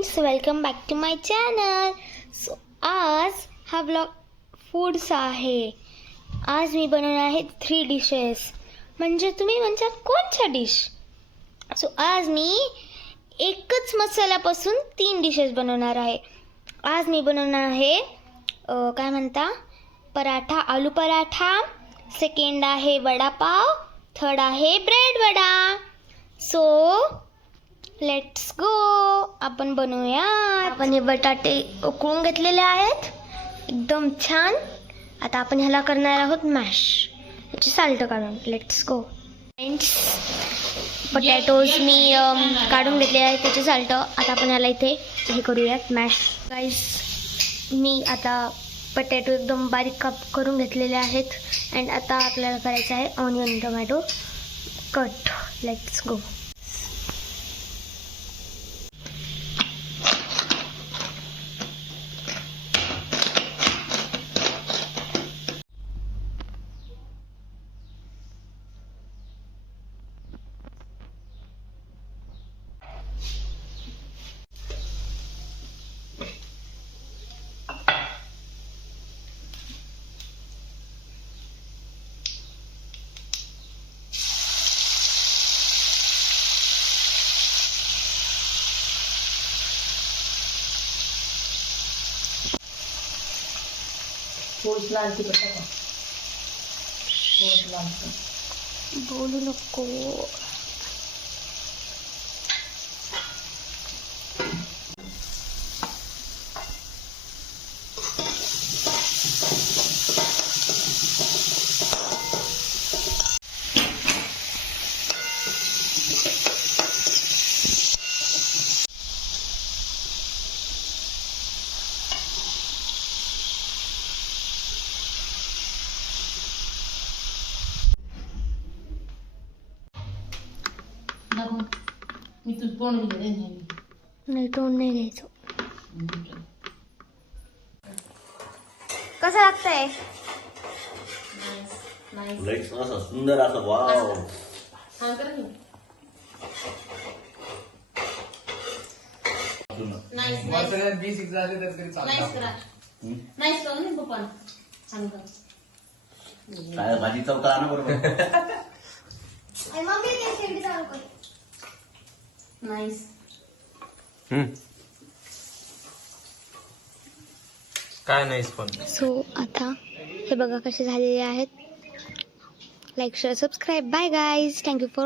Friends, welcome back to my channel. So आज हा vlog फूडचा आहे. आज मी बनवणार आहे 3 डिशेस. म्हणजे तुम्ही म्हणतात कोणत्या डिश? सो आज मी एकच मसाल्यापासून 3 डिशेस बनवणार आहे. आज मी बनवणार आहे काय म्हणता पराठा, आलू पराठा. सेकंड आहे वडापाव. थर्ड आहे bread vada. So let's go. आपण बनवूया. आपण हे बटाटे उकळून घेतलेले आहेत एकदम छान. आता आपण ह्याला करणार आहोत मॅश, याची साल्ट काढून. Let's go friends. पोटॅटोज मी काढून घेतले आहेत त्याची साल्ट. आता आपण ह्याला इथे हे करूयात मॅश. गाईस, मी आता पोटॅटो एकदम बारीक काप करून घेतलेले आहेत. अँड आता आपल्याला करायचं आहे onion tomato cut. Let's go. बोलू नको. मी तू तोंड नाही, तोंड नाही घ्यायचं. कसं लागतंय? लाईट्स असं सुंदर असं वाव. काय भाजी चौका ना बरोबर. नाईस. काय नाहीस पण. सो आता हे बघा कसे झालेले आहेत. Like, share, subscribe. Bye guys. Thank you for